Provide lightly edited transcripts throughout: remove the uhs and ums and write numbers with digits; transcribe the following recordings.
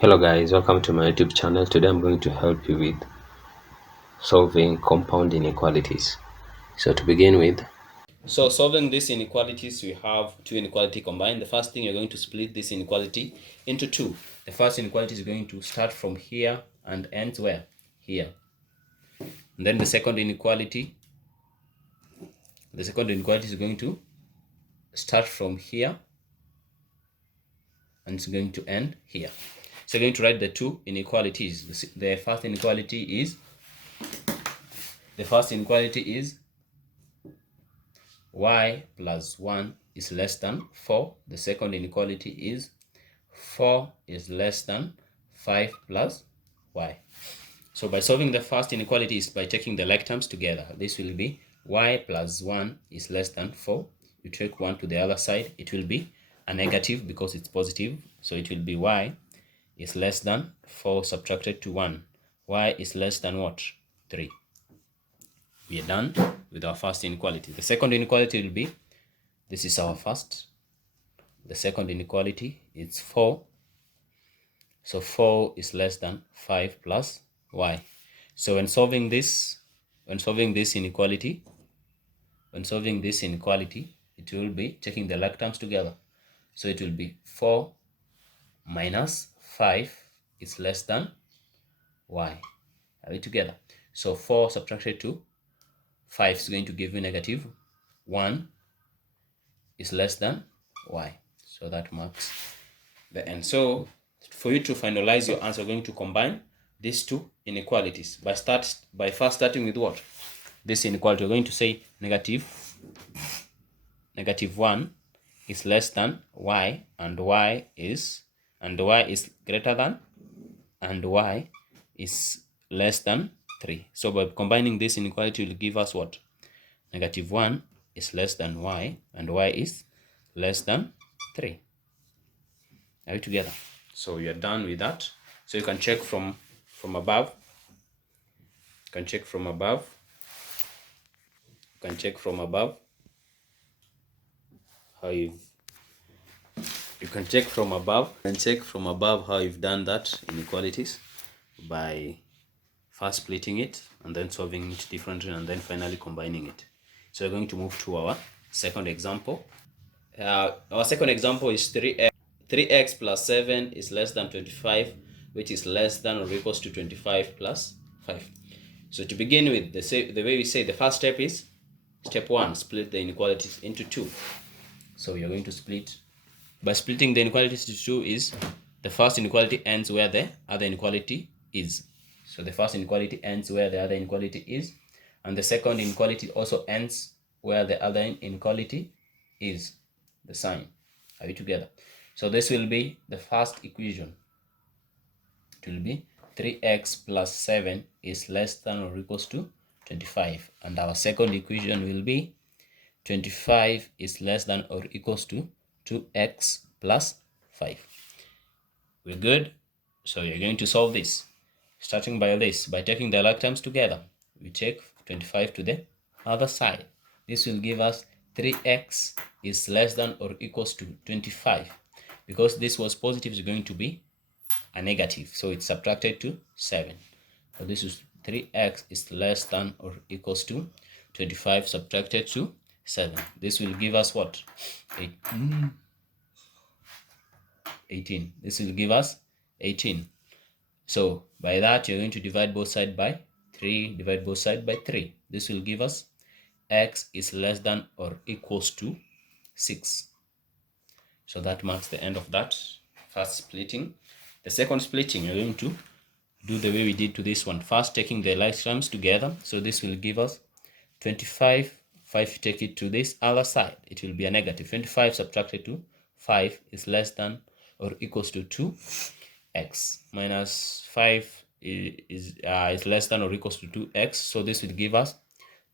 Hello guys, welcome to my YouTube channel. Today I'm going to help you with solving compound inequalities. So to begin with, solving these inequalities, we have two inequality combined. The first thing, you're going to split this inequality into two. The first inequality is going to start from here and ends where? Here. And then the second inequality is going to start from here and it's going to end here. So you're going to write the two inequalities. The first inequality is y plus 1 is less than 4. The second inequality is 4 is less than 5 plus y. So by solving the first inequality is by taking the like terms together. This will be y plus 1 is less than 4. You take 1 to the other side, it will be a negative because it's positive. So it will be y is less than 4 subtracted to 1. Y is less than what? 3. We are done with our first inequality. The second inequality will be, this is our first. The second inequality is 4. So 4 is less than 5 plus y. So when solving this inequality, it will be taking the like terms together. So it will be 4 minus 5 is less than y. Are we together? So 4 subtracted to 5 is going to give you negative 1 is less than y. So that marks the end. So for you to finalize your answer, we're going to combine these two inequalities by first starting with what? This inequality. We're going to say negative 1 is less than y, and y is greater than, and y is less than 3. So by combining this inequality will give us what? Negative 1 is less than y, and y is less than 3. Are we together? So you're done with that. So you can check from above. You can check from above. How you can check from above how you've done that inequalities by first splitting it and then solving it differently and then finally combining it. So we're going to move to our second example. Our second example is 3x plus 7 is less than 25, which is less than or equals to 25 plus 5. So to begin with, the way we say the first step is step 1, split the inequalities into 2. So we are going to split. By splitting the inequalities into 2 is the first inequality ends where the other inequality is. So the first inequality ends where the other inequality is, and the second inequality also ends where the other inequality is. The sign. Are we together? So this will be the first equation. It will be 3x plus 7 is less than or equals to 25. And our second equation will be 25 is less than or equals to 2x plus 5. We're good? So you're going to solve this. Starting by this, by taking the like terms together, we take 25 to the other side. This will give us 3x is less than or equals to 25. Because this was positive, it's going to be a negative. So it's subtracted to 7. So this is 3x is less than or equals to 25 subtracted to 7. This will give us what? 18. This will give us 18. So by that, you're going to divide both sides by 3. Divide both sides by 3. This will give us x is less than or equals to 6. So that marks the end of that first splitting. The second splitting, you're going to do the way we did to this one. First, taking the like terms together. So this will give us 25. 5, take it to this other side. It will be a negative. 25 subtracted to 5 is less than or equals to 2x. Minus 5 is less than or equals to 2x. So this will give us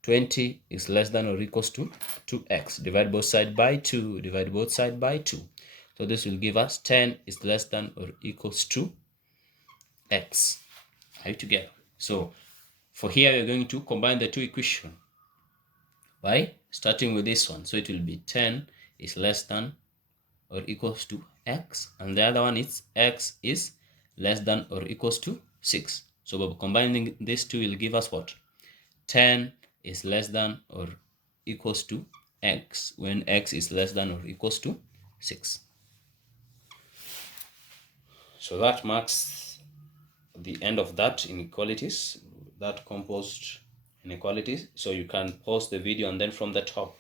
20 is less than or equals to 2x. Divide both sides by 2. Divide both sides by 2. So this will give us 10 is less than or equals to x. Are you together? So for here, we're going to combine the two equations by starting with this one. So it will be 10 is less than or equals to x, and the other one is x is less than or equals to 6. So by combining these two will give us what? 10 is less than or equals to x when x is less than or equals to 6. So that marks the end of that inequalities, that composed inequalities. So you can pause the video, and then from the top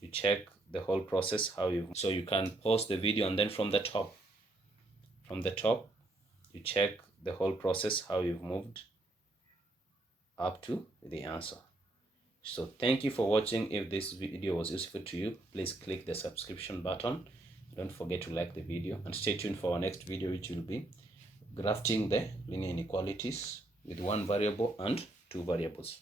you check the whole process how you so you can pause the video, and then from the top you check the whole process how you've moved up to the answer. So thank you for watching. If this video was useful to you, please click the subscription button. Don't forget to like the video, and stay tuned for our next video, which will be grafting the linear inequalities with one variable and two variables.